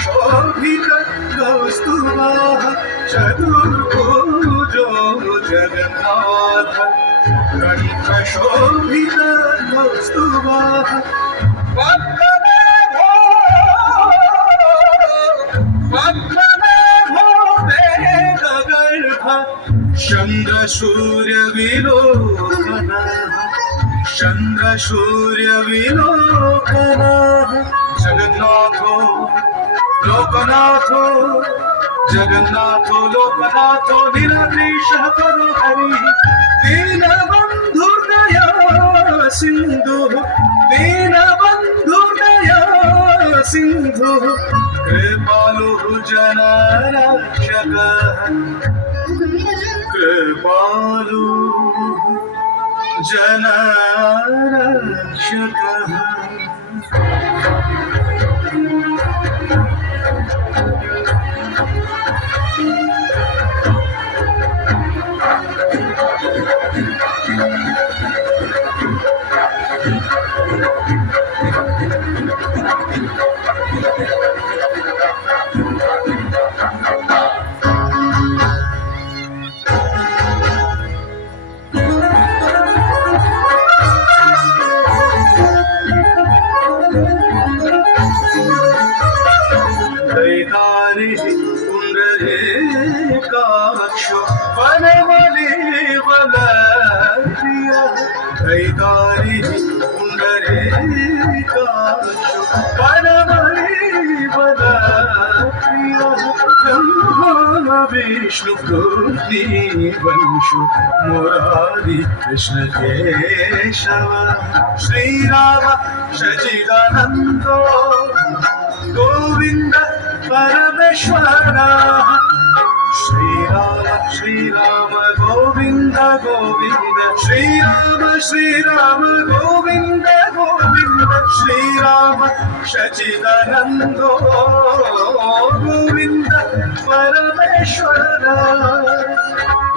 शोभित कौस्तुभः चतुर्भुजो जगन्नाथ कंठशोभित कौस्तुभः पद्मनाभो वेदगर्भ चन्द्रसूर्यविलोकनः जगन्नाथो लोकनाथो नीलकेशः करो हरिः दीनबन्धुर्दया सिन्धुः कृपालुः जनरक्षकः पुण्डरीकाक्षो वनमलिवलप्रियः दैतारिः पुण्डरीकाक्षो वनमलिवलप्रियः ब्रह्मा विष्णुवंशो मुरारी कृष्ण केशव श्रीराम सच्चिदानन्दो गोविंद परमेश्वर श्रीराम गोविंद श्रीराम गोविंद श्रीराम सच्चिदानन्दो गोविंद परमेश्वर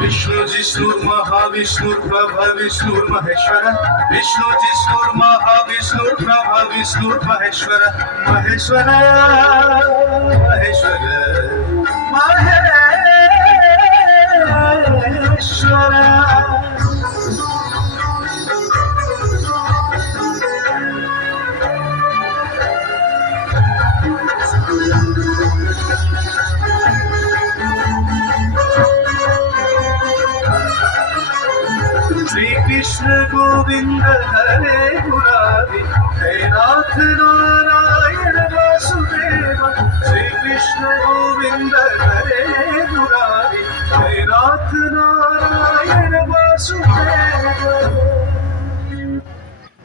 विष्णु जिष्णुर्महाविष्णुर्प्रभ विष्णुर्महेश्वर विष्णु जिष्णुर्महाविष्णुर्प्रभ विष्णुर्महेश्वर महेश्वर श्री कृष्ण गोविंद हरे मुरारी हे नाथ नारायण वासुदेव श्री कृष्ण गोविंद हरे मुरारी हे नाथ